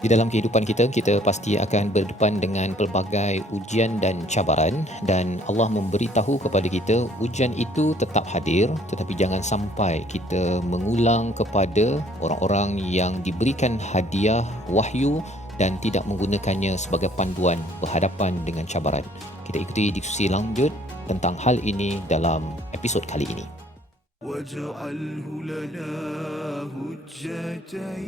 Di dalam kehidupan kita, kita pasti akan berdepan dengan pelbagai ujian dan cabaran, dan Allah memberitahu kepada kita ujian itu tetap hadir, tetapi jangan sampai kita mengulang kepada orang-orang yang diberikan hadiah wahyu dan tidak menggunakannya sebagai panduan berhadapan dengan cabaran. Kita ikuti diskusi lanjut tentang hal ini dalam episod kali ini. وَاجْعَلْهُ لَنَا هُجَّتَيْنِ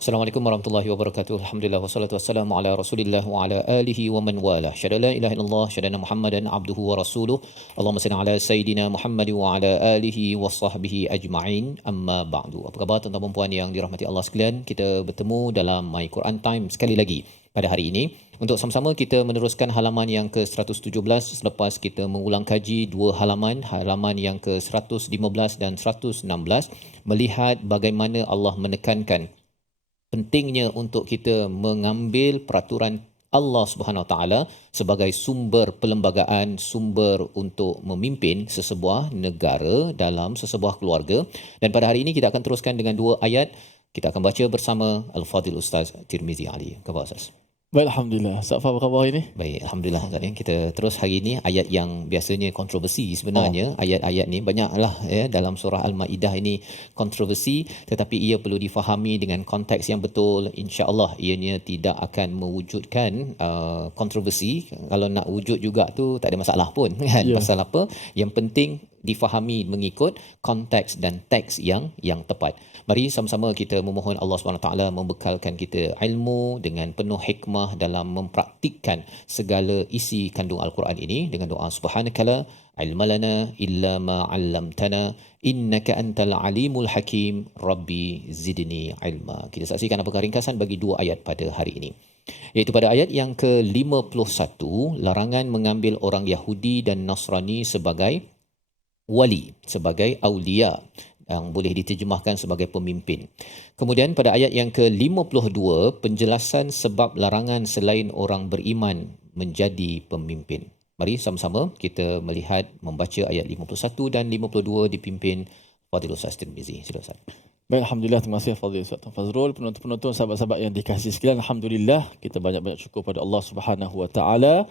Assalamualaikum warahmatullahi wabarakatuh. Alhamdulillah wassalatu wassalamu ala Rasulillah wa ala alihi wa man wala. Syada la ilaha illallah, syada Muhammadan abduhu wa rasuluh. Allahumma salli ala sayidina Muhammad wa ala alihi wa sahbihi ajma'in. Amma ba'du. Apa khabar tuan-tuan dan puan yang dirahmati Allah sekalian? Kita bertemu dalam My Quran Time sekali lagi pada hari ini untuk sama-sama kita meneruskan halaman yang ke-117 selepas kita mengulang kaji dua halaman yang ke-115 dan 116, melihat bagaimana Allah menekankan pentingnya untuk kita mengambil peraturan Allah Subhanahu Wa Taala sebagai sumber perlembagaan, sumber untuk memimpin sesebuah negara dalam sesebuah keluarga. Dan pada hari ini kita akan teruskan dengan dua ayat. Kita akan baca bersama Al-Fadhil Ustaz Tirmizi Ali. Khabar Ustaz? Baik, Alhamdulillah. Ustaz, apa khabar hari ini? Baik, Alhamdulillah. Kita terus hari ini ayat yang biasanya kontroversi sebenarnya. Ayat-ayat ni banyaklah ya, dalam surah Al-Ma'idah ini kontroversi, tetapi ia perlu difahami dengan konteks yang betul. InsyaAllah ianya tidak akan mewujudkan kontroversi. Kalau nak wujud juga tu tak ada masalah pun kan. Yeah. Pasal apa? Yang penting difahami mengikut konteks dan teks yang tepat. Mari sama-sama kita memohon Allah SWT membekalkan kita ilmu dengan penuh hikmah dalam mempraktikkan segala isi kandung Al-Quran ini dengan doa subhanakala ilmalana illa ma 'allamtana innaka antal alimul hakim rabbi zidni ilma. Kita saksikan apakah ringkasan bagi dua ayat pada hari ini. Iaitu pada ayat yang ke-51, larangan mengambil orang Yahudi dan Nasrani sebagai wali, sebagai awliya, yang boleh diterjemahkan sebagai pemimpin. Kemudian pada ayat yang ke-52, penjelasan sebab larangan selain orang beriman menjadi pemimpin. Mari sama-sama kita melihat, membaca ayat 51 dan 52 dipimpin Fadhil Ustaz Tirmizi. Sila Ustaz. Baik, Alhamdulillah, terima kasih Fadhil Ustaz Fazrul, penonton-penonton, sahabat-sahabat yang dikasihi sekalian. Alhamdulillah, kita banyak-banyak syukur pada Allah Subhanahu Wa Taala.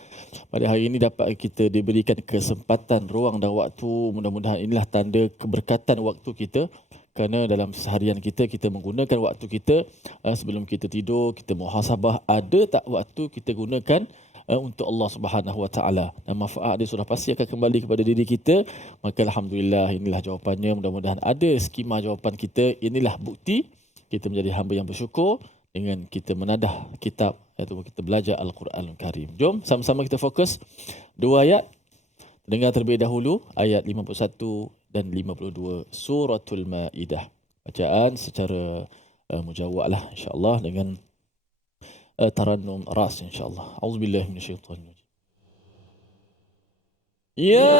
Pada hari ini dapat kita diberikan kesempatan, ruang dan waktu. Mudah-mudahan inilah tanda keberkatan waktu kita. Kerana dalam seharian kita menggunakan waktu kita sebelum kita tidur, kita muhasabah, ada tak waktu kita gunakan untuk Allah Subhanahu Wa Taala, dan manfaat dia sudah pasti akan kembali kepada diri kita. Maka alhamdulillah, inilah jawapannya. Mudah-mudahan ada skema jawapan kita. Inilah bukti kita menjadi hamba yang bersyukur dengan kita menadah kitab ataupun kita belajar Al-Quranul Karim. Jom sama-sama kita fokus dua ayat. Dengar terlebih dahulu ayat 51 dan 52 suratul Maidah. Bacaan secara mujawwad insya-Allah dengan ترنم راس إن شاء الله. أعوذ بالله من الشيطان الرجيم. يا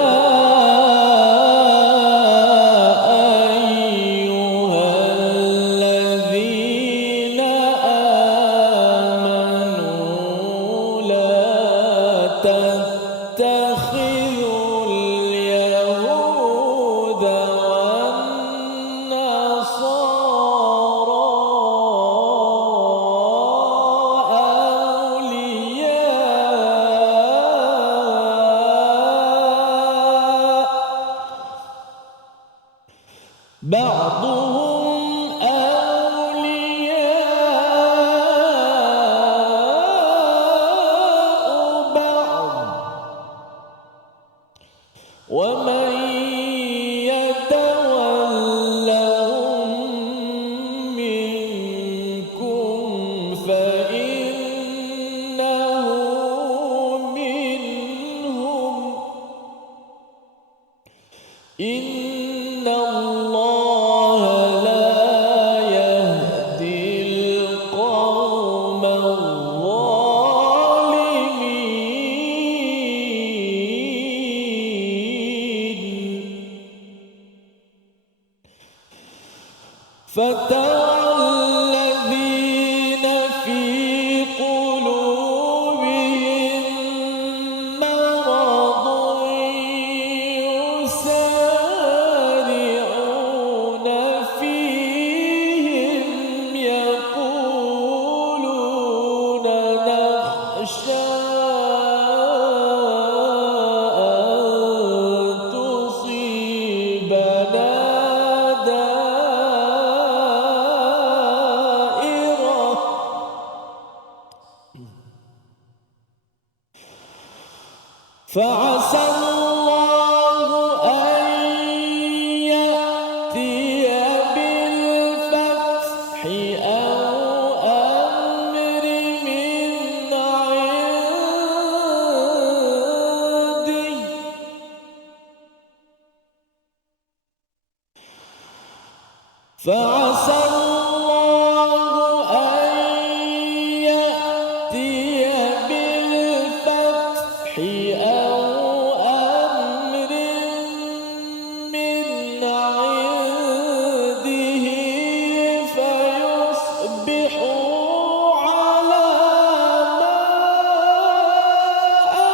فترى الذين في قلوبهم مرض يسارعون فيهم يقولون نخشى أن تصيبنا دائرة فعسى الله أن يأتي بالفتح أو أمر من عنده فعسى الله أن يأتي بالفتح أو أمر من عنده فيصبحوا على ما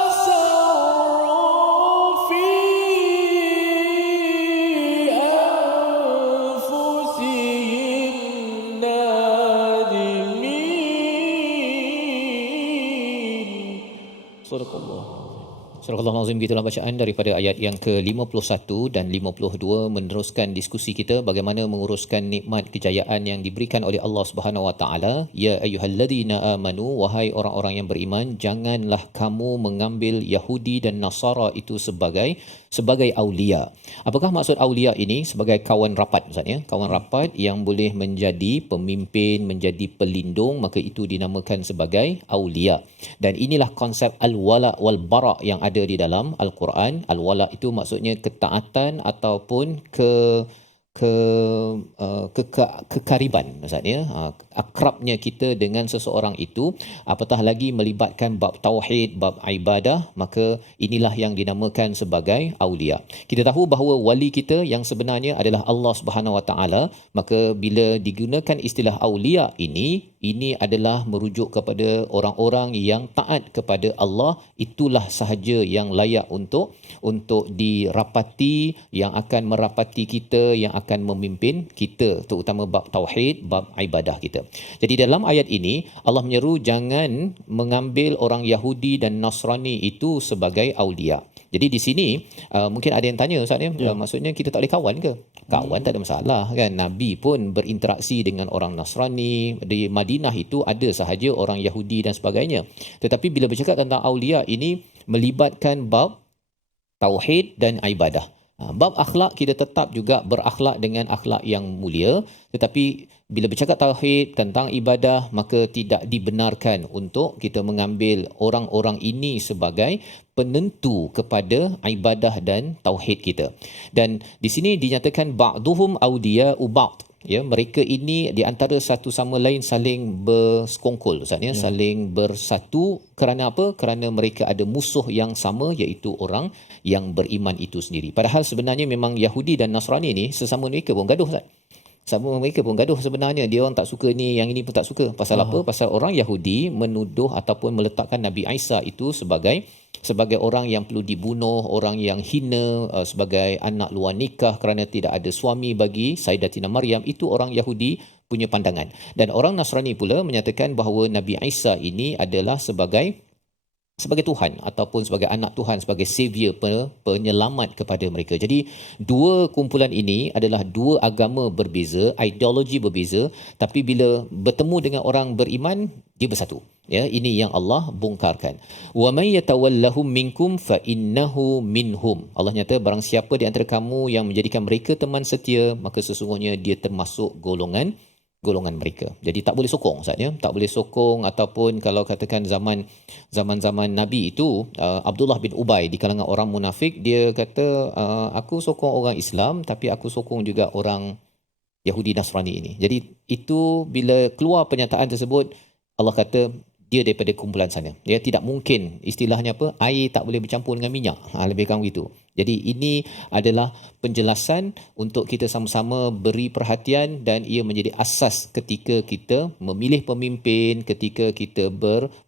أسروا في أنفسهم نادمين صدق الله Surah Al-Azim, gitulah bacaan daripada ayat yang ke-51 dan 52 meneruskan diskusi kita bagaimana menguruskan nikmat kejayaan yang diberikan oleh Allah Subhanahu Wa Taala. Ya ayyuhalladzina amanu, wahai orang-orang yang beriman, janganlah kamu mengambil Yahudi dan Nasara itu sebagai aulia. Apakah maksud aulia ini? Sebagai kawan rapat, Ustaz ya. Kawan rapat yang boleh menjadi pemimpin, menjadi pelindung, maka itu dinamakan sebagai aulia. Dan inilah konsep al-wala wal bara yang ada di dalam Al-Quran. Al-wala itu maksudnya ketaatan ataupun kekariban, maksudnya akrabnya kita dengan seseorang itu, apatah lagi melibatkan bab tauhid, bab ibadah, maka inilah yang dinamakan sebagai aulia. Kita tahu bahawa wali kita yang sebenarnya adalah Allah Subhanahu Wa Taala, maka bila digunakan istilah aulia ini adalah merujuk kepada orang-orang yang taat kepada Allah, itulah sahaja yang layak untuk dirapati, yang akan merapati kita, yang akan memimpin kita, terutama bab tauhid, bab ibadah kita. Jadi dalam ayat ini Allah menyeru jangan mengambil orang Yahudi dan Nasrani itu sebagai aulia. Jadi di sini mungkin ada yang tanya, Ustaz ya, maksudnya kita tak boleh kawan ke? Kawan tak ada masalah kan. Nabi pun berinteraksi dengan orang Nasrani. Di Madinah itu ada sahaja orang Yahudi dan sebagainya. Tetapi bila bercakap tentang aulia ini melibatkan bab tauhid dan ibadah. Bab akhlak, kita tetap juga berakhlak dengan akhlak yang mulia, tetapi bila bercakap tauhid tentang ibadah, maka tidak dibenarkan untuk kita mengambil orang-orang ini sebagai penentu kepada ibadah dan tauhid kita. Dan di sini dinyatakan ba'duhum awliya'u ba'd. Ya, mereka ini di antara satu sama lain saling bersekongkol, Ustaz ya, saling bersatu kerana apa? Kerana mereka ada musuh yang sama, iaitu orang yang beriman itu sendiri. Padahal sebenarnya memang Yahudi dan Nasrani ni sesama mereka pun gaduh, Ustaz. Sama mereka pun gaduh sebenarnya. Dia orang tak suka ni, yang ini pun tak suka. Pasal apa? Pasal orang Yahudi menuduh ataupun meletakkan Nabi Isa itu sebagai orang yang perlu dibunuh, orang yang hina, sebagai anak luar nikah kerana tidak ada suami bagi Sayyidatina Maryam. Itu orang Yahudi punya pandangan. Dan orang Nasrani pula menyatakan bahawa Nabi Isa ini adalah sebagai Tuhan ataupun sebagai anak Tuhan, sebagai savior, penyelamat kepada mereka. Jadi dua kumpulan ini adalah dua agama berbeza, ideologi berbeza, tapi bila bertemu dengan orang beriman, dia bersatu. Ya, ini yang Allah bongkarkan. Wa may yatawallahum minkum fa innahu minhum. Allah nyata barang siapa di antara kamu yang menjadikan mereka teman setia, maka sesungguhnya dia termasuk golongan mereka. Jadi tak boleh sokong, Ustaz ya. Tak boleh sokong, ataupun kalau katakan zaman Nabi itu, Abdullah bin Ubay di kalangan orang munafik, dia kata aku sokong orang Islam tapi aku sokong juga orang Yahudi Nasrani ini. Jadi itu bila keluar pernyataan tersebut, Allah kata dia daripada kumpulan sana. Dia tidak mungkin, istilahnya apa, air tak boleh bercampur dengan minyak. Lebih kurang begitu. Jadi ini adalah penjelasan untuk kita sama-sama beri perhatian dan ia menjadi asas ketika kita memilih pemimpin, ketika kita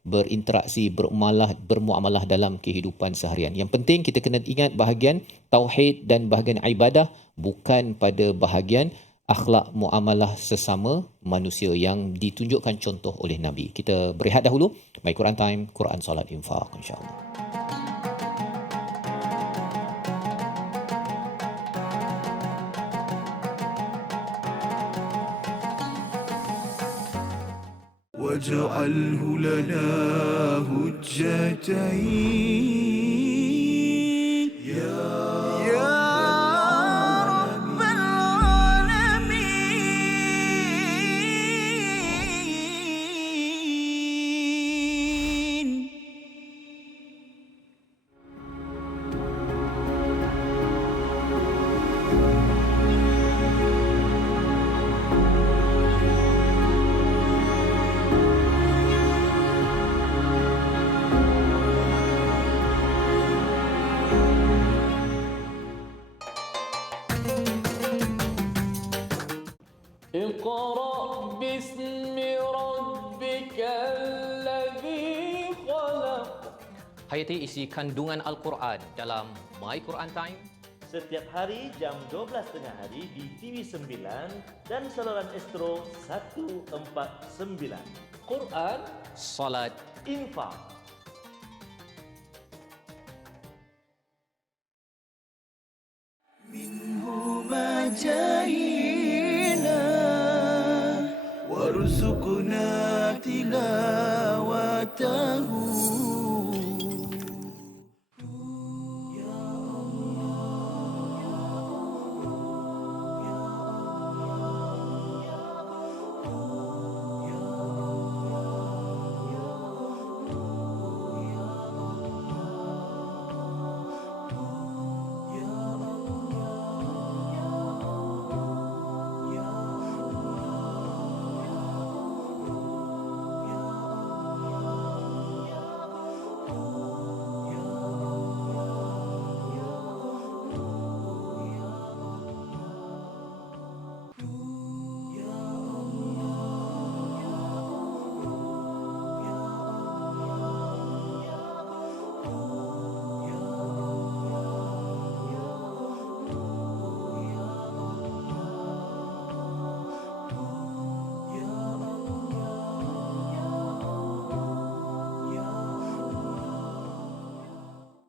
berinteraksi, bermuamalah dalam kehidupan seharian. Yang penting kita kena ingat bahagian tauhid dan bahagian ibadah, bukan pada bahagian akhlak muamalah sesama manusia yang ditunjukkan contoh oleh Nabi. Kita berehat dahulu. My Quran Time, Quran Salat Infaq, insya-Allah. واجعله لنا هجتين يا رب العالمين. اقرأ باسم ربك الذي خلق. Hayati isi kandungan Al-Quran dalam My Quran Time. Setiap hari jam 12 tengah hari di TV9 dan saluran Astro 149. Quran Salat. Infak. منهما جاهينا وارزقنا تلاوته.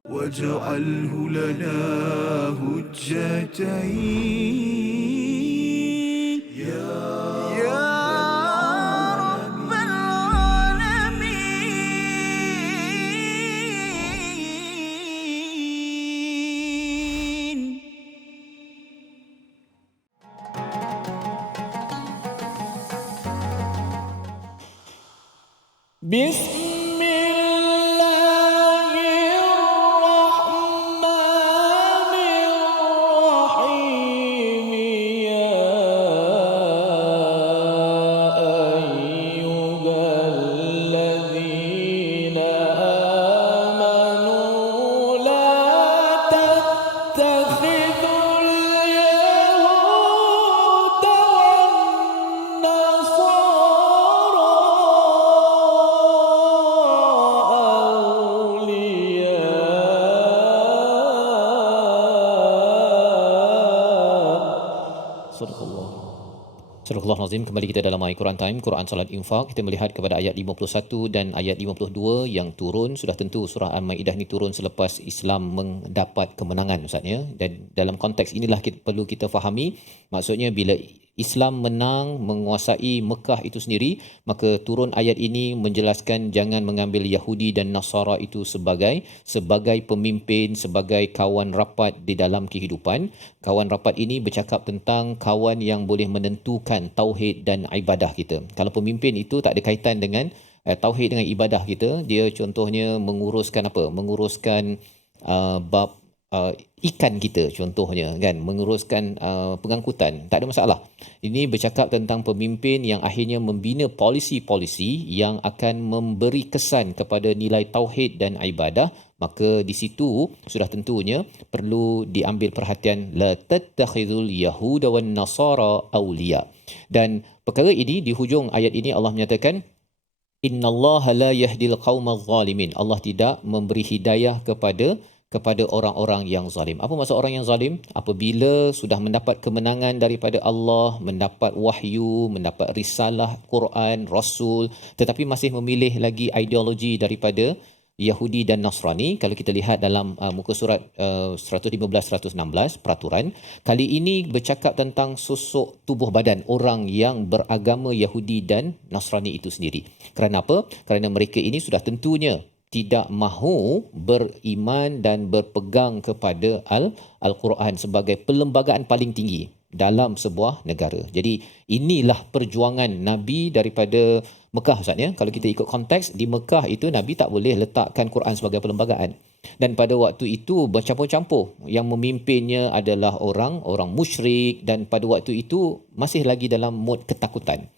واجعله لنا هجتين يا رب العالمين. بسم الله الرحمن الرحيم. يا أيها الذين آمنوا لا تتخذوا اليهود والنصارى Sadaqallah. Surah Al-Azim, kembali kita dalam My Quran Time, Quran Salat Infaq. Kita melihat kepada ayat 51 dan ayat 52 yang turun. Sudah tentu surah Al-Maidah ini turun selepas Islam mendapat kemenangan, Ustaz ya. Dan dalam konteks inilah perlu kita fahami, maksudnya bila Islam menang menguasai Mekah itu sendiri, maka turun ayat ini menjelaskan jangan mengambil Yahudi dan Nasara itu sebagai pemimpin, sebagai kawan rapat di dalam kehidupan. Kawan rapat ini bercakap tentang kawan yang boleh menentukan tauhid dan ibadah kita. Kalau pemimpin itu tak ada kaitan dengan tauhid dengan ibadah kita, dia contohnya menguruskan bab ikan kita contohnya kan, menguruskan pengangkutan, tak ada masalah. Ini bercakap tentang pemimpin yang akhirnya membina polisi-polisi yang akan memberi kesan kepada nilai tauhid dan ibadah, maka di situ sudah tentunya perlu diambil perhatian, la tattakhidul yahuda wan nasara awliya. Dan perkara ini di hujung ayat ini Allah menyatakan innallaha la yahdil qaumadh zalimin. Allah tidak memberi hidayah kepada orang-orang yang zalim. Apa maksud orang yang zalim? Apabila sudah mendapat kemenangan daripada Allah, mendapat wahyu, mendapat risalah Quran, Rasul, tetapi masih memilih lagi ideologi daripada Yahudi dan Nasrani. Kalau kita lihat dalam muka surat 115-116 peraturan, kali ini bercakap tentang sosok tubuh badan orang yang beragama Yahudi dan Nasrani itu sendiri. Kerana apa? Kerana mereka ini sudah tentunya tidak mahu beriman dan berpegang kepada Al-Quran sebagai perlembagaan paling tinggi dalam sebuah negara. Jadi inilah perjuangan Nabi daripada Mekah, Ustaz ya. Kalau kita ikut konteks, di Mekah itu Nabi tak boleh letakkan Quran sebagai perlembagaan. Dan pada waktu itu bercampur-campur. Yang memimpinnya adalah orang musyrik, dan pada waktu itu masih lagi dalam mod ketakutan.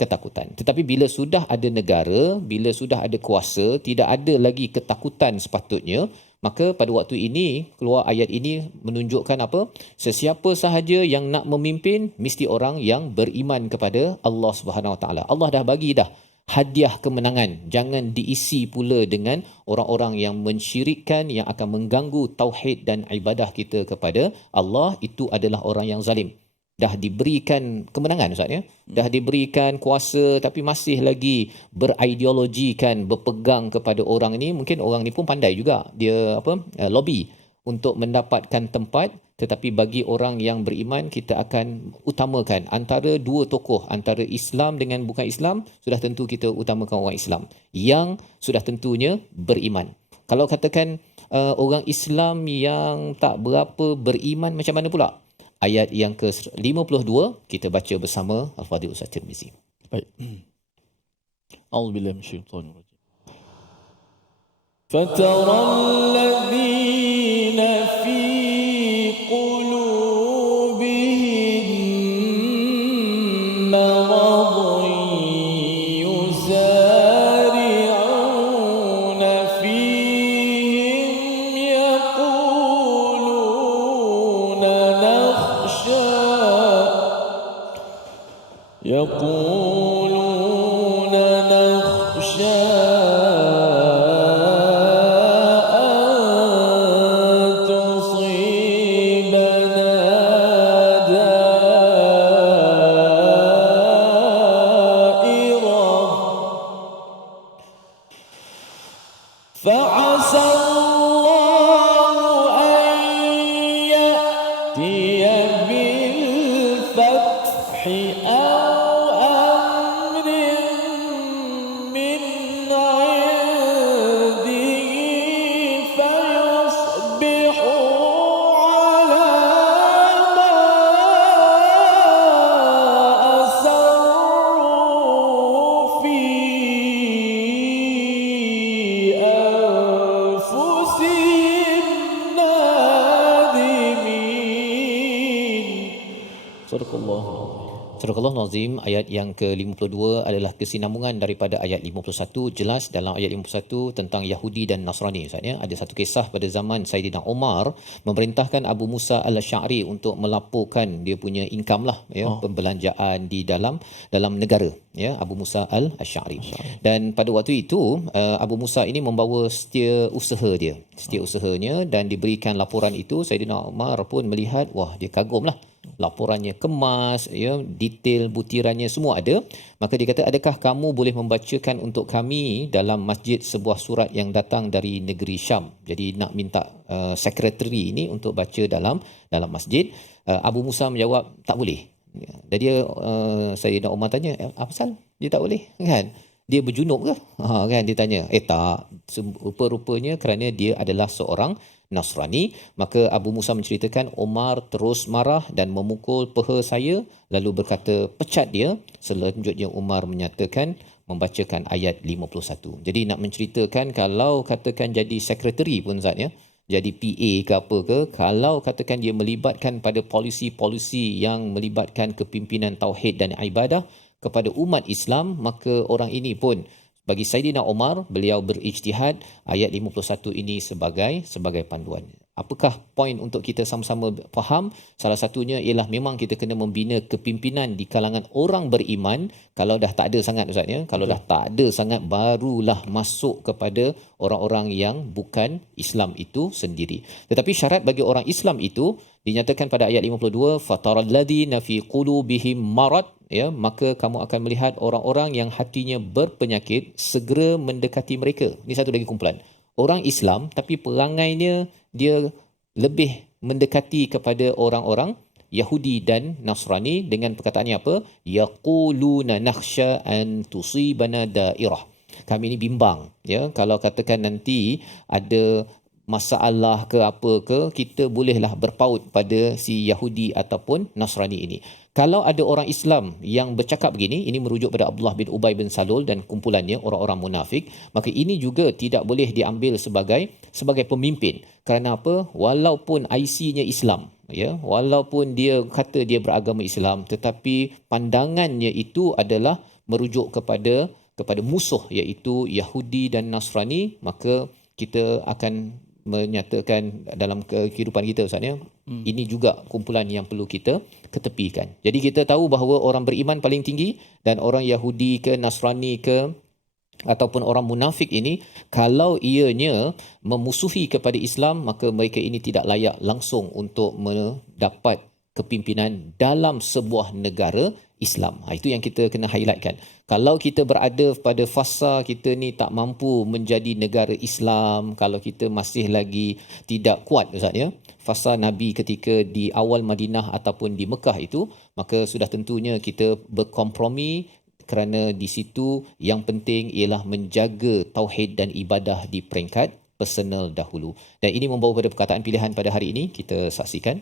Tetapi bila sudah ada negara, bila sudah ada kuasa, tidak ada lagi ketakutan sepatutnya, maka pada waktu ini keluar ayat ini menunjukkan apa? Sesiapa sahaja yang nak memimpin mesti orang yang beriman kepada Allah Subhanahu Wa Taala. Allah dah bagi dah hadiah kemenangan. Jangan diisi pula dengan orang-orang yang mensyirikkan, yang akan mengganggu tauhid dan ibadah kita kepada Allah. Itu adalah orang yang zalim. Dah diberikan kemenangan, Ustaz ya. Dah diberikan kuasa tapi masih lagi berideologikan, berpegang kepada orang ini. Mungkin orang ni pun pandai juga. Dia lobby untuk mendapatkan tempat, tetapi bagi orang yang beriman kita akan utamakan antara dua tokoh, antara Islam dengan bukan Islam, sudah tentu kita utamakan orang Islam yang sudah tentunya beriman. Kalau katakan orang Islam yang tak berapa beriman, macam mana pula? Ayat yang ke-52 kita baca bersama Al-Fadhil Ustaz Tirmizi. Baik. A'udzubillahi minasyaitonir rajim. Fataral ladzina fi qulubihim maradun yusari'una fihim يقولون نخشى أن تصيبنا دائرة فعسى الله أن يأتي بالفتح Surah Nazim ayat yang ke-52 adalah kesinambungan daripada ayat 51. Jelas dalam ayat 51 tentang Yahudi dan Nasrani. Maksudnya ada satu kisah pada zaman Sayyidina Umar memerintahkan Abu Musa al-Asy'ari untuk melaporkan dia punya income lah, ya, pembelanjaan di dalam negara, ya, Abu Musa al-Asy'ari. Dan pada waktu itu Abu Musa ini membawa usahanya dan diberikan laporan itu. Sayyidina Umar pun melihat, wah, dia kagumlah. Laporannya kemas, ya, detail butirannya semua ada. Maka dia kata, adakah kamu boleh membacakan untuk kami dalam masjid sebuah surat yang datang dari negeri Syam? Jadi nak minta sekretari ini untuk baca dalam masjid. Abu Musa menjawab, tak boleh. Dan dia Sayyidina Umar tanya, apa pasal dia tak boleh, kan? Dia berjunub ke? Kan dia tanya. Tak, rupa-rupanya kerana dia adalah seorang Nasrani. Maka Abu Musa menceritakan, Umar terus marah dan memukul peha saya, lalu berkata pecat dia. Selanjutnya Umar menyatakan membacakan ayat 51. Jadi nak menceritakan kalau katakan jadi sekretari pun Zat, ya, jadi PA ke apa ke, kalau katakan dia melibatkan pada polisi-polisi yang melibatkan kepimpinan tauhid dan ibadah kepada umat Islam, maka orang ini pun, bagi Saidina Umar, beliau berijtihad ayat 51 ini sebagai panduan. Apakah poin untuk kita sama-sama faham? Salah satunya ialah memang kita kena membina kepimpinan di kalangan orang beriman. Kalau dah tak ada sangat Ustaz ya, kalau dah tak ada sangat, barulah masuk kepada orang-orang yang bukan Islam itu sendiri. Tetapi syarat bagi orang Islam itu dinyatakan pada ayat 52, fataral ladzina fi qulubihim marad, ya, maka kamu akan melihat orang-orang yang hatinya berpenyakit segera mendekati mereka. Ini satu lagi kumpulan orang Islam tapi perangainya dia lebih mendekati kepada orang-orang Yahudi dan Nasrani dengan perkataannya apa? Yaquluna nakhsha an tusibana dairah. Kami ini bimbang, ya, kalau katakan nanti ada masalah ke apa ke, kita bolehlah berpaut pada si Yahudi ataupun Nasrani ini. Kalau ada orang Islam yang bercakap begini, ini merujuk pada Abdullah bin Ubay bin Salul dan kumpulannya orang-orang munafik, maka ini juga tidak boleh diambil sebagai pemimpin. Kerana apa? Walaupun IC-nya Islam, ya, walaupun dia kata dia beragama Islam, tetapi pandangannya itu adalah merujuk kepada musuh, iaitu Yahudi dan Nasrani, maka kita akan menyatakan dalam kehidupan kita Ustaz ya, ini juga kumpulan yang perlu kita ketepikan. Jadi kita tahu bahawa orang beriman paling tinggi dan orang Yahudi ke Nasrani ke ataupun orang munafik ini, kalau ianya memusuhi kepada Islam, maka mereka ini tidak layak langsung untuk mendapat kepimpinan dalam sebuah negara Islam. Itu yang kita kena highlightkan. Kalau kita berada pada fasa kita ni tak mampu menjadi negara Islam, kalau kita masih lagi tidak kuat Ustaz ya, fasa Nabi ketika di awal Madinah ataupun di Mekah itu, maka sudah tentunya kita berkompromi, kerana di situ yang penting ialah menjaga tauhid dan ibadah di peringkat personal dahulu. Dan ini membawa pada perkataan pilihan pada hari ini. Kita saksikan.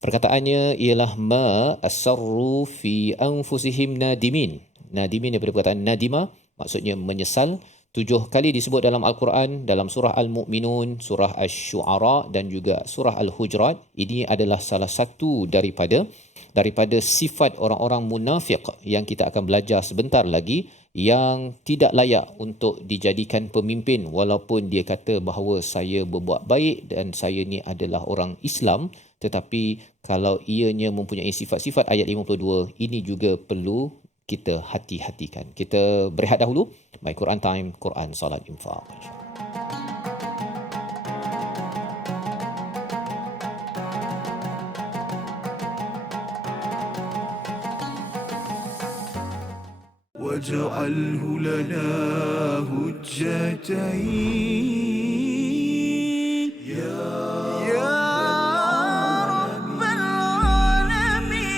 Perkataannya ialah ma asarru fi anfusihim nadimin. Nadimin daripada perkataan nadima, maksudnya menyesal. 7 kali disebut dalam Al-Quran, dalam surah Al-Mu'minun, surah Asy-Syu'ara dan juga surah Al-Hujurat. Ini adalah salah satu daripada sifat orang-orang munafik yang kita akan belajar sebentar lagi, yang tidak layak untuk dijadikan pemimpin walaupun dia kata bahawa saya berbuat baik dan saya ni adalah orang Islam, tetapi kalau ianya mempunyai sifat-sifat ayat 52, ini juga perlu kita hati-hatikan. Kita berehat dahulu. My Quran Time, Quran Salat Infaq. واجعله لنا هجتين يا رب العالمين.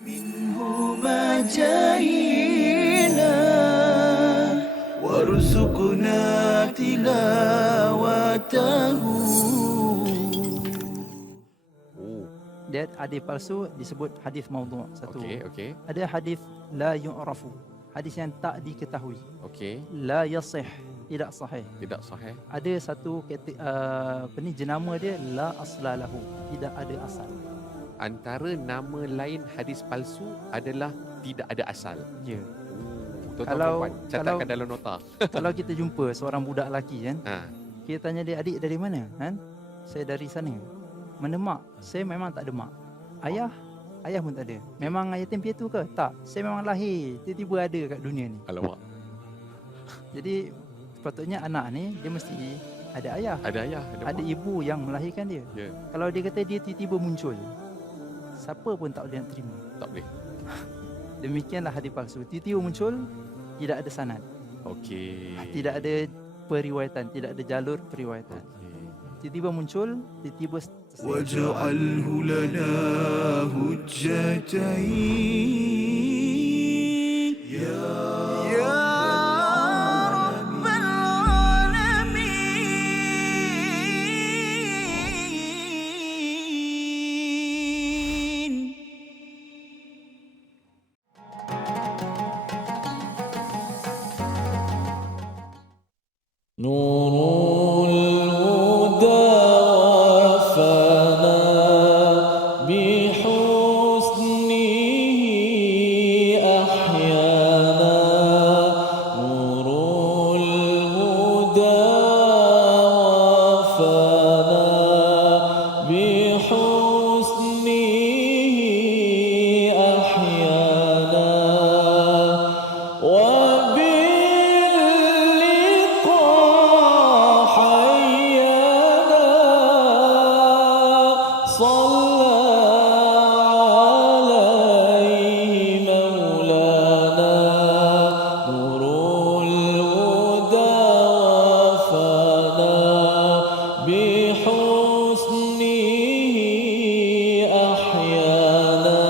منهما جاهينا وارزقنا تلاوته. Dia hadis palsu disebut hadis maudhu' satu. Okey. Ada hadis la yu'rafu, hadis yang tak diketahui. Okey. La yasih, tidak sahih. Tidak sahih. Ada satu jenama dia la aslalahu, tidak ada asal. Antara nama lain hadis palsu adalah tidak ada asal. Ya. Tuan-tuan perempuan, catatkan dalam nota. Kalau kita jumpa seorang budak lelaki kan, Ha. kita tanya dia, adik dari mana? Kan? saya dari sana. Mana mak? Saya memang tak ada mak. Ayah pun tak ada. Memang yatim piatu ke? Tak. Saya memang lahir tiba-tiba ada kat dunia ni. Alamak. Jadi sepatutnya anak ni dia mesti ada ayah, Ada ayah, ada mak. ibu yang melahirkan dia. Ya, Kalau dia kata dia tiba-tiba muncul, siapa pun tak boleh nak terima. tak boleh. Demikianlah hadis palsu. Tiba-tiba muncul, tidak ada sanad, Okey. tidak ada periwayatan, tidak ada jalur periwayatan. Tiba-tiba muncul, tiba-tiba واجعله لنا هجتين يا رب العالمين. نور الهدى وفانا بحسنه أحيانا. نور الهدى وفانا بحسنه أحيانا. وباللقاء حيانا. صلى عليه مولانا. نور الهدى وفانا بحسنه أحيانا.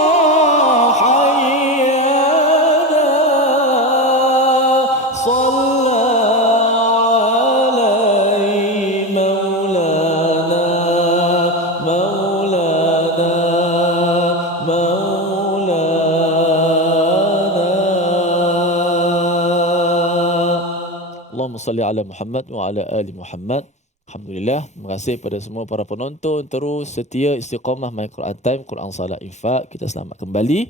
وباللقاء حيانا. صلى عليه مولانا. Allahumma salli ala Muhammad wa ala ali Muhammad. Alhamdulillah, terima kasih kepada semua para penonton terus setia istiqamah My Quran Time, Quran Salat Infak. Kita selamat kembali.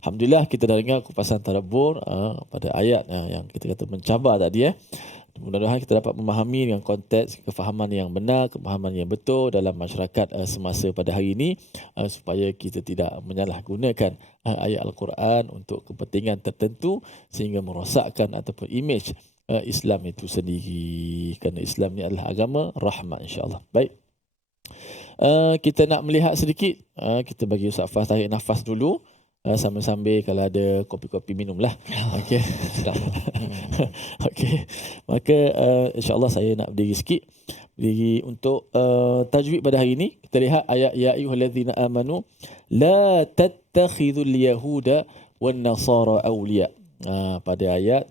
Alhamdulillah kita dah dengar kupasan tadabbur pada ayat yang kita kata mencabar tadi. Mudah-mudahan kita dapat memahami dengan konteks kefahaman yang benar, kefahaman yang betul dalam masyarakat semasa pada hari ini, supaya kita tidak menyalahgunakan ayat Al-Quran untuk kepentingan tertentu sehingga merosakkan ataupun imej Islam itu sendiri. Kerana Islam ni adalah agama rahmat, insya-Allah. Baik. Kita nak melihat sedikit, kita bagi Ustaz Fas tarik nafas dulu. Sambil-sambil kalau ada kopi-kopi minumlah. Okey. Okey. Maka insya-Allah saya nak berdiri sikit. Berdiri untuk tajwid pada hari ini. Kita lihat ayat ya ayyuhallazina amanu la tattakhidhul yahuda wan nasara awliya. Pada ayat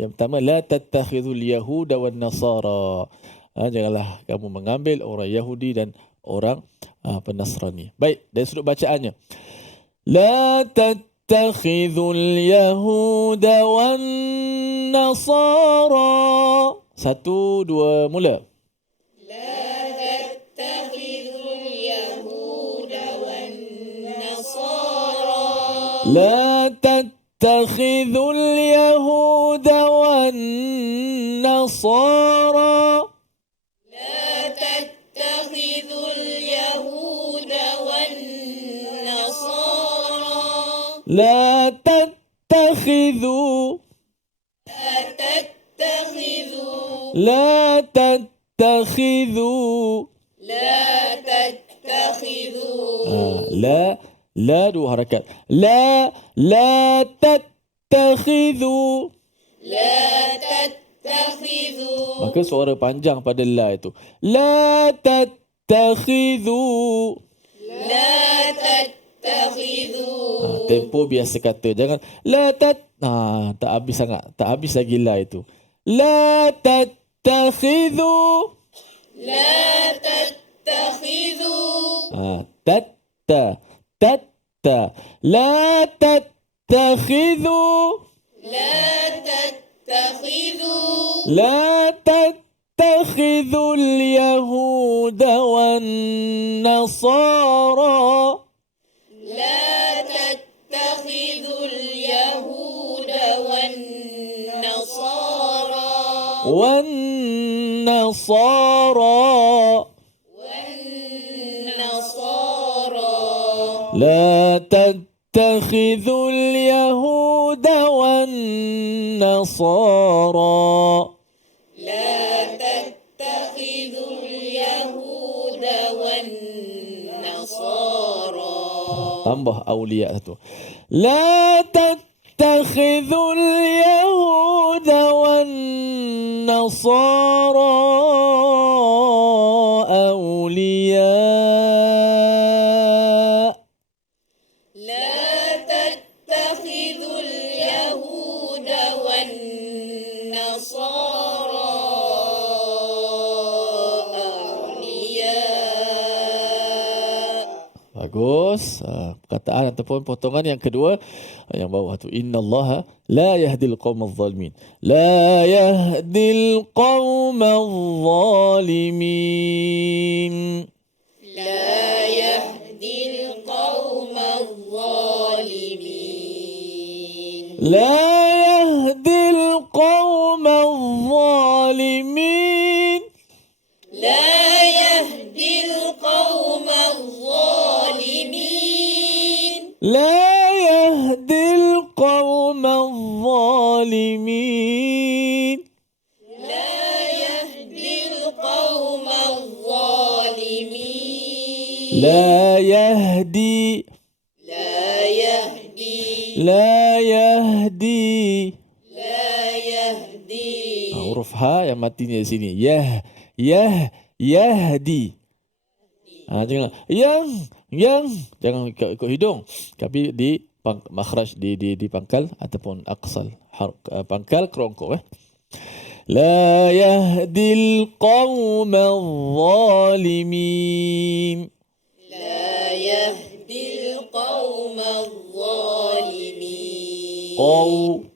yang pertama la tattakhidhul yahuda wan nasara. Janganlah kamu mengambil orang Yahudi dan orang Nasrani. Baik, dari sudut bacaannya. لا تتخذوا اليهود والنصارى. Satu, dua, mula. لا تتخذوا اليهود والنصارى. لا تتخذوا اليهود والنصارى. لا تتخذوا اليهود والنصارى. لا تتخذوا. لا تتخذوا. لا تتخذوا. لا تتخذوا. لا dua harakat. لا تتخذوا. لا تتخذوا. Maka suara panjang pada la itu. لا تتخذوا. لا تتخذوا. Tempo biasa kata. Jangan la tak habis sangat. Tak habis lagi la itu. لا تتخذوا. لا تتخذوا. لا تتخذوا. لا تتخذوا. لا تتخذوا اليهود والنصارى. لا تتخذوا اليهود والنصارى. والنصارى والنصارى لا تتخذوا اليهود والنصارى لا تتخذوا اليهود والنصارى tambah awliya satu. La tattakhidhul yahuda wan nasara awliya. لا تتخذوا اليهود والنصارى أولياء. Bagus. Perkataan ataupun potongan yang kedua yang bawah tu, innallaha la yahdil qaumadh zalimin. La yahdil qaumadh zalimin. لا يهدي القوم الظالمين. لا يهدي القوم الظالمين. لا يهدي القوم الظالمين. لا يهدي القوم الظالمين. لا يهدي القوم الظالمين. لا يهدي. لا يهدي. لا يهدي. لا يهدي. Huruf ha yang matinya di sini. Yahdi. Jangan jangan ikut hidung, tapi di makhraj di pangkal ataupun aqsal pangkal kerongkok. La yahdil qaumal zalimin. لا يهدي القوم الظالمين. قو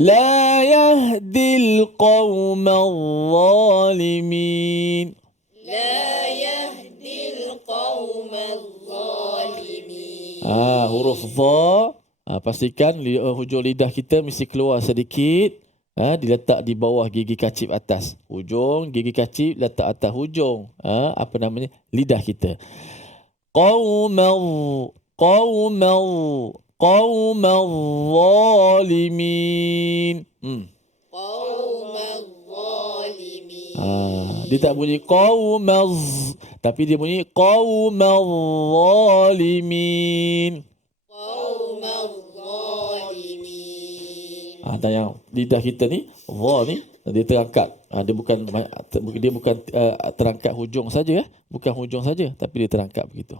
لا يهدي القوم الظالمين. لا يهدي القوم الظالمين. Huruf dha, pastikan hujung lidah kita mesti keluar sedikit. Diletak di bawah gigi kacip atas. Hujung gigi kacip letak atas hujung lidah kita. Qaumal zalimin. قوم الظالمين. Dia tak bunyi qaumaz, tapi dia bunyi qaumaz zalimin. قوم الظالمين. Dan yang lidah kita ni, dha ni dia terangkat. Dia bukan terangkat hujung saja, bukan hujung saja, tapi dia terangkat begitu.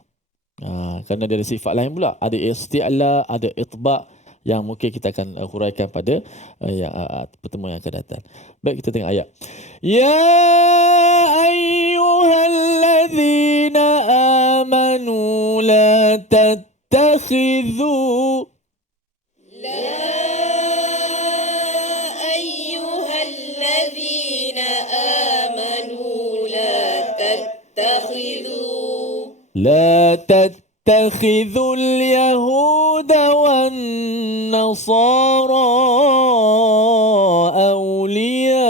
Kerana dia ada sifat lain pula, ada isti'la, ada itba' yang mungkin kita akan huraikan pada pertemuan yang akan datang. Baik, kita tengok ayat. Ya ayyuhalladzina amanu la tattakhidhu. لا أيها الذين آمنوا لا تتخذوا اليهود والنصارى أولياء.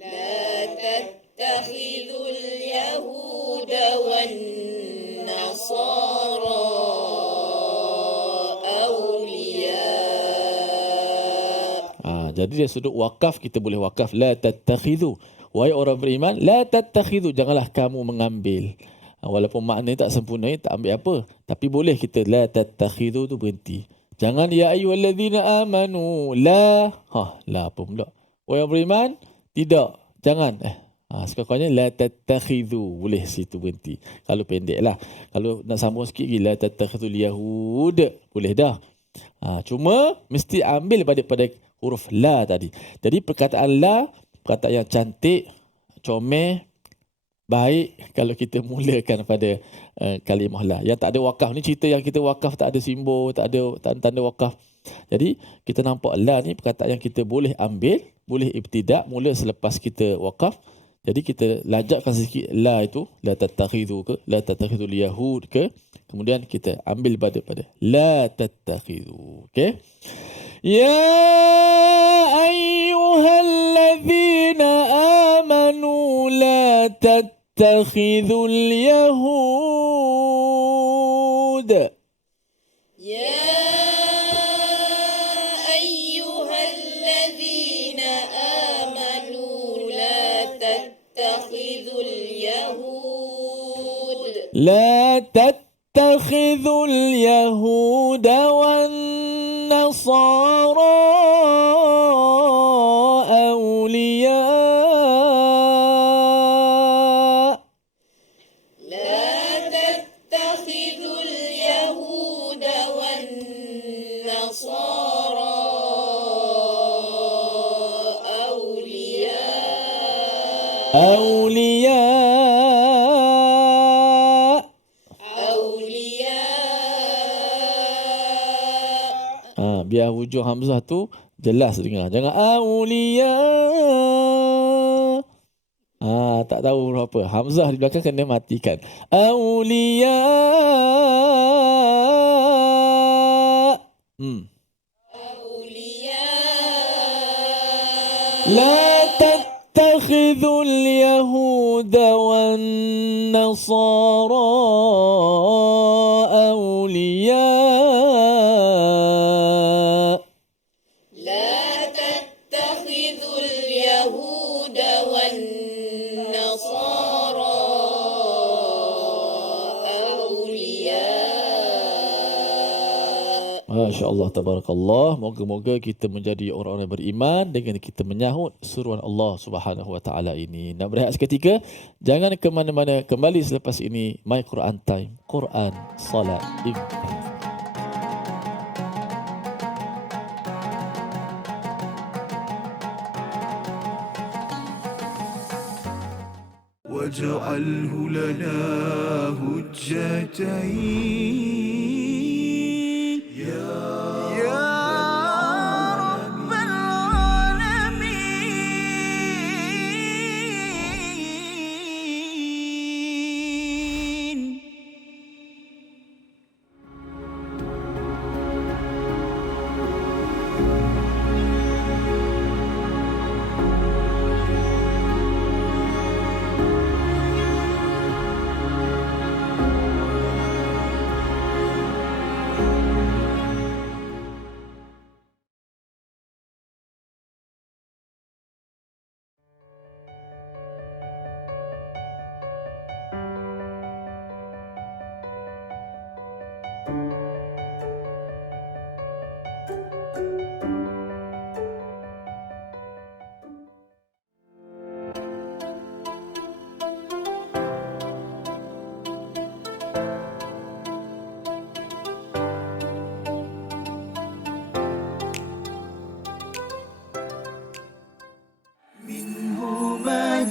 لا تتخذوا اليهود والنصارى أولياء. Jadi dari sudut wakaf kita boleh wakaf la tattakhidhu. Wahai orang beriman, la tattakhidhu, janganlah kamu mengambil. Walaupun makna tak sempurna, tak ambil apa, tapi boleh kita la tattakhidhu tu berhenti. Jangan ya ayyuhallazina amanu la la apa pula. Wahai orang beriman, tidak, jangan. Sekurang-kurangnya la tattakhidhu, boleh situ berhenti. Kalau pendek lah. Kalau nak sambung sikit lagi, la tattakhidhul yahud, boleh dah. Cuma mesti ambil pada huruf la tadi. Jadi perkataan la, perkataan yang cantik, comel, baik kalau kita mulakan pada kalimah la. Yang tak ada wakaf ni cerita yang kita wakaf tak ada simbol, tak ada tanda wakaf. Jadi kita nampak la ni perkataan yang kita boleh ambil, boleh ibtidak mula selepas kita wakaf. Jadi kita lajakkan sikit la itu, la tattakhidhu ke, la tattakhidul yahud ke, kemudian kita ambil pada la tattakhidhu. Okey. Ya ayyuhalladzina amanu la tattakhidul yahud. يا أيها الذين آمنوا لا تتخذوا اليهود لا تتخذوا اليهود والنصارى أولياء لا تتخذوا اليهود والنصارى أولياء أولياء biar hujung hamzah tu jelas dengar. Jangan aulia. Tak tahu apa. Hamzah di belakang kena matikan. Aulia. لا تتخذوا اليهود والنصارى أولياء لا تتخذوا اليهود والنصارى أولياء. Masya Allah, tabarakallah. Moga-moga kita menjadi orang-orang beriman dengan kita menyahut seruan Allah Subhanahu Wa Taala ini. Nak berehat seketika, jangan ke mana-mana. Kembali selepas ini My Quran Time, Quran, Salat, Ibadah. واجعله لنا هجتين يا رب العالمين.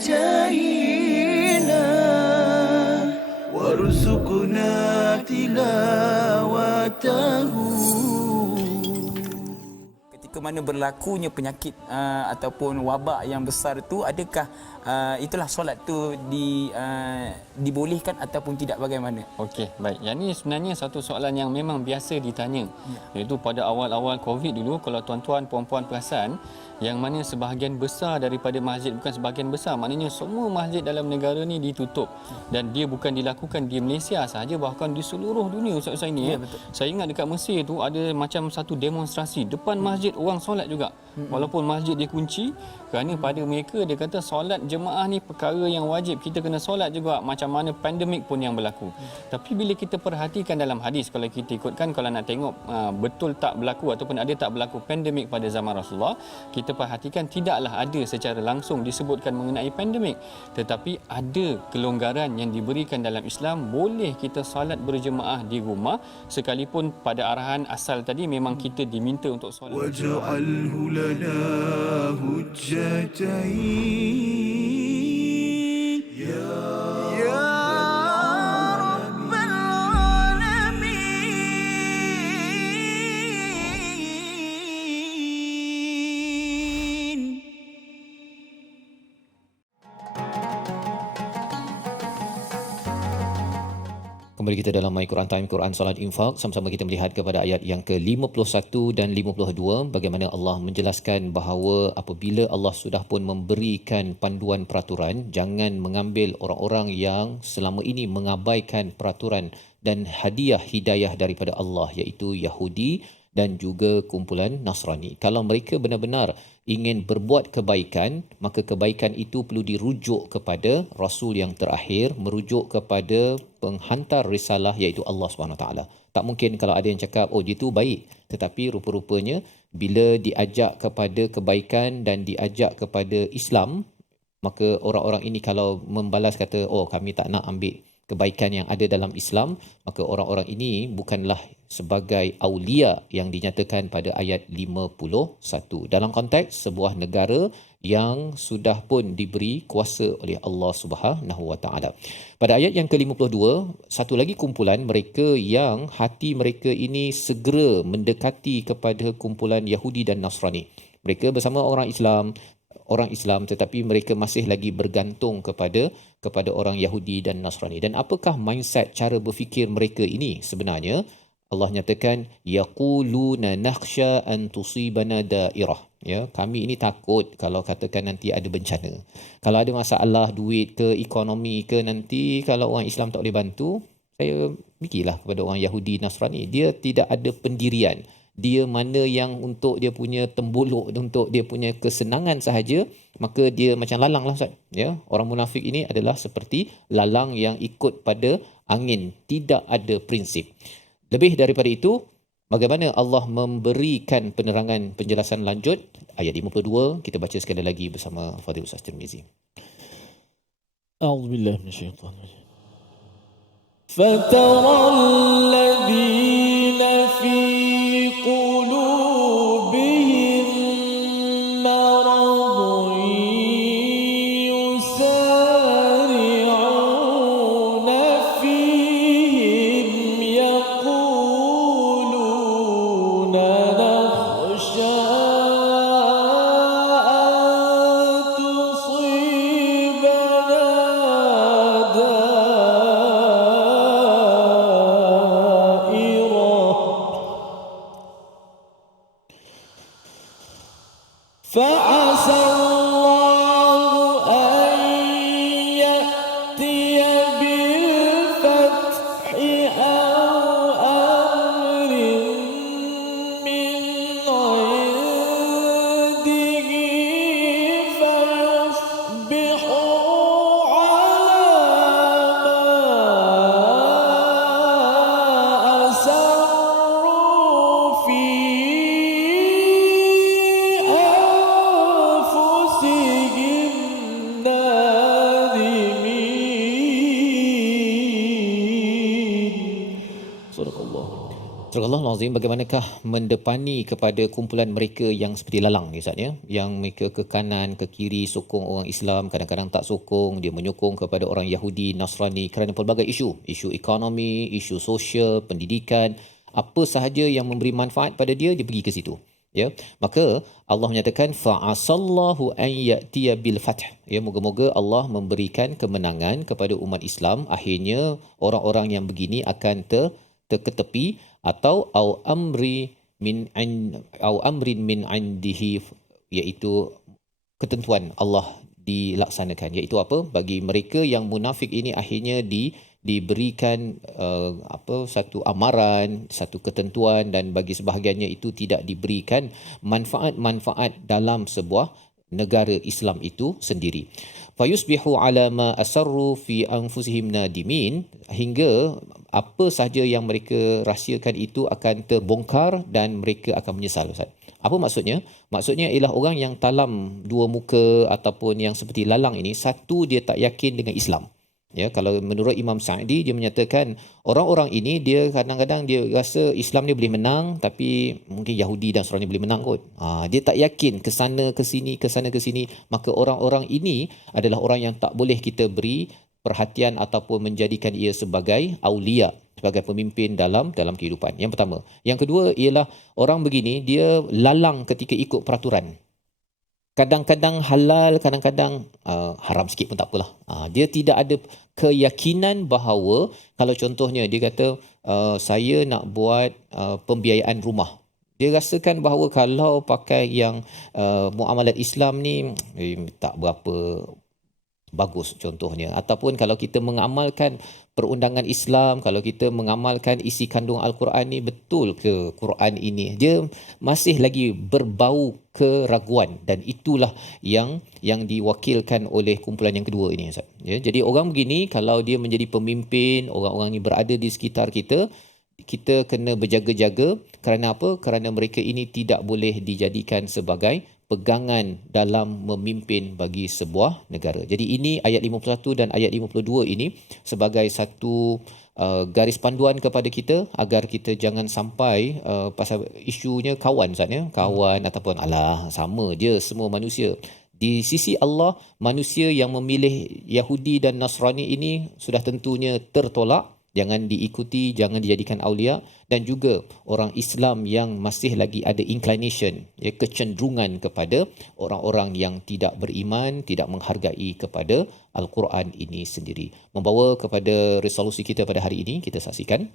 جاهينا وارزقنا تلاوته. Ketika mana berlakunya penyakit ataupun wabak yang besar itu, adakah itulah solat tu dibolehkan ataupun tidak, bagaimana? Okey, baik. Yang ni sebenarnya satu soalan yang memang biasa ditanya. Iaitu pada awal-awal COVID dulu, kalau tuan-tuan puan-puan perasan, yang mana sebahagian besar daripada masjid, bukan sebahagian besar, maknanya semua masjid dalam negara ni ditutup. Dan dia bukan dilakukan di Malaysia sahaja, bahkan di seluruh dunia Ustaz Husaini. Saya ingat dekat Mesir tu ada macam satu demonstrasi depan masjid, orang solat juga. Walaupun masjid dikunci, kerana pada mereka dia kata solat jemaah ni perkara yang wajib, kita kena solat juga macam mana pandemik pun yang berlaku. Tapi bila kita perhatikan dalam hadis, kalau kita ikutkan, kalau nak tengok betul tak berlaku ataupun ada tak berlaku pandemik pada zaman Rasulullah, kita perhatikan tidaklah ada secara langsung disebutkan mengenai pandemik, tetapi ada kelonggaran yang diberikan dalam Islam. Boleh kita solat berjemaah di rumah, sekalipun pada arahan asal tadi memang kita diminta untuk solat. واجعله لنا هجتين يا رب العالمين. Kembali kita dalam My Quran Time, Quran Salat Infak. Sama-sama kita melihat kepada ayat yang ke-51 dan 52 bagaimana Allah menjelaskan bahawa apabila Allah sudah pun memberikan panduan peraturan, jangan mengambil orang-orang yang selama ini mengabaikan peraturan dan hadiah hidayah daripada Allah, iaitu Yahudi dan juga kumpulan Nasrani. Kalau mereka benar-benar ingin berbuat kebaikan, maka kebaikan itu perlu dirujuk kepada Rasul yang terakhir, merujuk kepada penghantar risalah iaitu Allah SWT. Tak mungkin kalau ada yang cakap, oh dia tu baik. Tetapi rupa-rupanya bila diajak kepada kebaikan dan diajak kepada Islam, maka orang-orang ini kalau membalas kata, oh kami tak nak ambil kebaikan yang ada dalam Islam, maka orang-orang ini bukanlah sebagai aulia yang dinyatakan pada ayat 51 dalam konteks sebuah negara yang sudah pun diberi kuasa oleh Allah Subhanahu Wa Taala. Pada ayat yang ke-52, satu lagi kumpulan mereka yang hati mereka ini segera mendekati kepada kumpulan Yahudi dan Nasrani. Mereka bersama orang Islam tetapi mereka masih lagi bergantung kepada orang Yahudi dan Nasrani. Dan apakah mindset cara berfikir mereka ini sebenarnya? Allah nyatakan yaquluna nakhsha an tusibana dairah. Ya, kami ini takut kalau katakan nanti ada bencana. Kalau ada masalah duit ke ekonomi ke, nanti kalau orang Islam tak boleh bantu, saya fikirlah kepada orang Yahudi Nasrani. Dia tidak ada pendirian. Dia mana yang untuk dia punya tembuluk, untuk dia punya kesenangan sahaja, maka dia macam lalang lah Ustaz. Ya, orang munafik ini adalah seperti lalang yang ikut pada angin, tidak ada prinsip. Lebih daripada itu, bagaimana Allah memberikan penerangan penjelasan lanjut ayat 52, kita baca sekali lagi bersama Fadil Ustaz Tirmizi. A'udzubillahi minasyaitanir rajim. Fatara alladhina fi qulubihim maradun yusari'una fihim yaquluna nakhsha an tusibana فعسى الله أن يأتي بالفتح أو أمر من عنده فيصبحوا على ما أسروا في Surah Al-Azim, bagaimanakah mendepani kepada kumpulan mereka yang seperti lalang ni Ustaz ya, yang mereka ke kanan ke kiri sokong orang Islam, kadang-kadang tak sokong, dia menyokong kepada orang Yahudi Nasrani kerana pelbagai isu ekonomi, isu sosial, pendidikan, apa sahaja yang memberi manfaat pada dia, dia pergi ke situ. Ya, maka Allah menyatakan fa'asallahu an ya'tiya bil fath. Ya, moga-moga Allah memberikan kemenangan kepada umat Islam, akhirnya orang-orang yang begini akan terketepi, atau au amrin min indihi, iaitu ketentuan Allah dilaksanakan. Iaitu apa? Bagi mereka yang munafik ini akhirnya diberikan satu amaran, satu ketentuan, dan bagi sebahagiannya itu tidak diberikan manfaat-manfaat dalam sebuah negara Islam itu sendiri. Fayusbihu ala ma asarru fi anfusihim nadimin, hingga apa sahaja yang mereka rahsiakan itu akan terbongkar dan mereka akan menyesal Ustaz. Apa maksudnya? Maksudnya ialah orang yang talam dua muka ataupun yang seperti lalang ini, satu dia tak yakin dengan Islam. Ya, kalau menurut Imam Sa'di, dia menyatakan orang-orang ini dia kadang-kadang dia rasa Islam ni boleh menang, tapi mungkin Yahudi dan Nasrani boleh menang kot. Dia tak yakin ke sana ke sini, maka orang-orang ini adalah orang yang tak boleh kita beri perhatian ataupun menjadikan ia sebagai aulia, sebagai pemimpin dalam kehidupan. Yang pertama. Yang kedua ialah orang begini dia lalang ketika ikut peraturan. kadang-kadang halal, kadang-kadang haram sikit pun tak apalah. Dia tidak ada keyakinan bahawa kalau contohnya dia kata saya nak buat pembiayaan rumah. Dia rasakan bahawa kalau pakai yang muamalat Islam ni tak berapa bagus contohnya. Ataupun kalau kita mengamalkan perundangan Islam, kalau kita mengamalkan isi kandung Al-Quran ni, betul ke Quran ini? Dia masih lagi berbau keraguan, dan itulah yang diwakilkan oleh kumpulan yang kedua ini, Ustaz. Ya, jadi orang begini kalau dia menjadi pemimpin, orang-orang ni berada di sekitar kita, kita kena berjaga-jaga. Kerana apa? Kerana mereka ini tidak boleh dijadikan sebagai pegangan dalam memimpin bagi sebuah negara. Jadi ini ayat 51 dan ayat 52 ini sebagai satu garis panduan kepada kita agar kita jangan sampai pasal isunya kawan, Ustaz, ya. Kawan ataupun alah sama je semua manusia. Di sisi Allah, manusia yang memilih Yahudi dan Nasrani ini sudah tentunya tertolak. Jangan diikuti, jangan dijadikan aulia, dan juga orang Islam yang masih lagi ada inclination, ya, kecenderungan kepada orang-orang yang tidak beriman, tidak menghargai kepada Al-Quran ini sendiri. Membawa kepada resolusi kita pada hari ini, kita saksikan.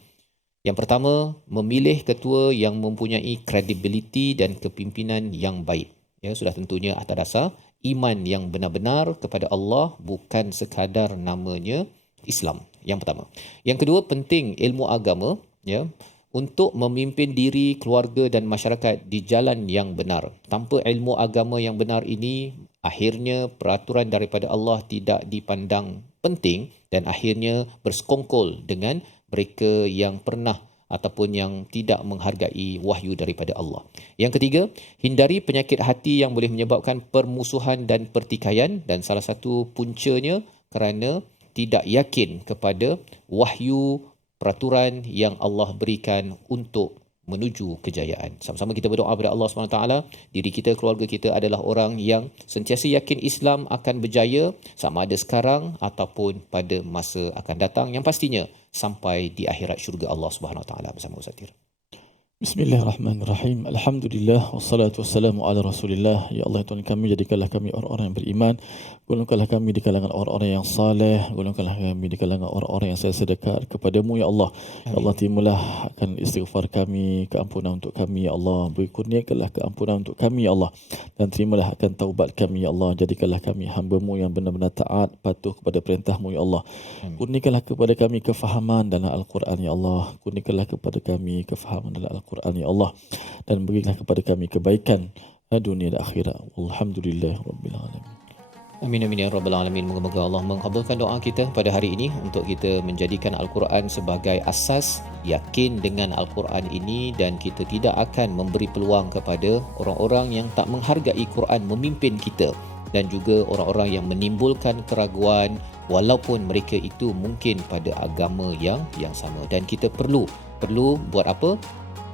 Yang pertama, memilih ketua yang mempunyai kredibiliti dan kepimpinan yang baik. Ya, sudah tentunya atas dasar iman yang benar-benar kepada Allah, bukan sekadar namanya Islam. Yang pertama. Yang kedua, penting ilmu agama, ya, untuk memimpin diri, keluarga dan masyarakat di jalan yang benar. Tanpa ilmu agama yang benar ini, akhirnya peraturan daripada Allah tidak dipandang penting dan akhirnya bersekongkol dengan mereka yang pernah ataupun yang tidak menghargai wahyu daripada Allah. Yang ketiga, hindari penyakit hati yang boleh menyebabkan permusuhan dan pertikaian, dan salah satu puncanya kerana tidak yakin kepada wahyu peraturan yang Allah berikan untuk menuju kejayaan. Sama-sama kita berdoa kepada Allah SWT, diri kita, keluarga kita adalah orang yang sentiasa yakin Islam akan berjaya sama ada sekarang ataupun pada masa akan datang, yang pastinya sampai di akhirat syurga Allah SWT bersama Ustaz Tir. Bismillahirrahmanirrahim. Alhamdulillah wassalatu wassalamu ala Rasulillah. Ya Allah Tuhan kami, jadikanlah kami orang-orang yang beriman. Golongkanlah kami di kalangan orang-orang yang saleh. Golongkanlah kami di kalangan orang-orang yang sedekah kepada-Mu ya Allah. Ya Allah, terimalah akan istighfar kami, keampunan untuk kami ya Allah. Beri kurniakanlah keampunan untuk kami ya Allah. Dan terimalah akan taubat kami ya Allah. Jadikanlah kami hamba-Mu yang benar-benar taat, patuh kepada perintah-Mu ya Allah. Kurniakanlah kepada kami kefahaman dalam Al-Quran ya Allah. Kurniakanlah kepada kami kefahaman dalam Al-Quran ya Allah, dan berilah kepada kami kebaikan dunia dan akhirat. Alhamdulillah rabbil alamin. Amin amin ya rabbal alamin. Moga-moga Allah mengabulkan doa kita pada hari ini untuk kita menjadikan Al-Quran sebagai asas, yakin dengan Al-Quran ini, dan kita tidak akan memberi peluang kepada orang-orang yang tak menghargai Quran memimpin kita, dan juga orang-orang yang menimbulkan keraguan walaupun mereka itu mungkin pada agama yang sama. Dan kita perlu buat apa?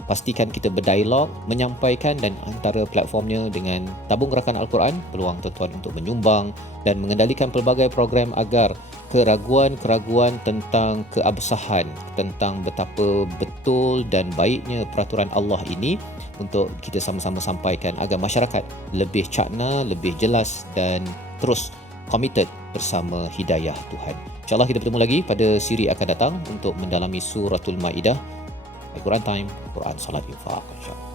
Pastikan kita berdialog, menyampaikan, dan antara platformnya dengan tabung gerakan Al-Quran, peluang tuan-tuan untuk menyumbang dan mengendalikan pelbagai program agar keraguan-keraguan tentang keabsahan, tentang betapa betul dan baiknya peraturan Allah ini untuk kita sama-sama sampaikan agar masyarakat lebih cakna, lebih jelas dan terus committed bersama hidayah Tuhan. InsyaAllah kita bertemu lagi pada siri akan datang untuk mendalami suratul Maidah. Al-Quran Time, Quran Salat Infaq, insyaAllah.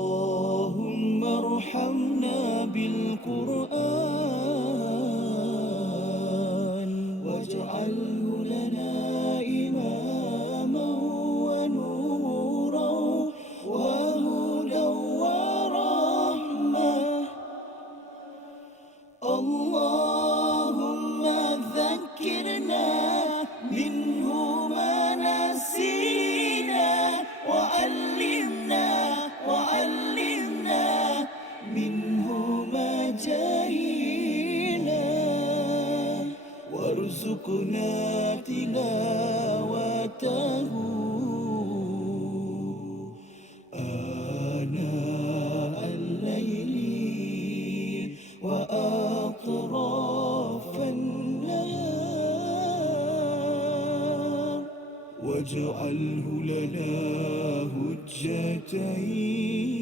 Allahumma arhamna bil Quran waj'alhu lana imaman wa nuran wa hudan wa rahmah. Allahumma dhakkirna minhu وعلمنا منه ما جهلنا وارزقنا تلاوته آناء الليل وأطراف النهار واجعله لنا حجتين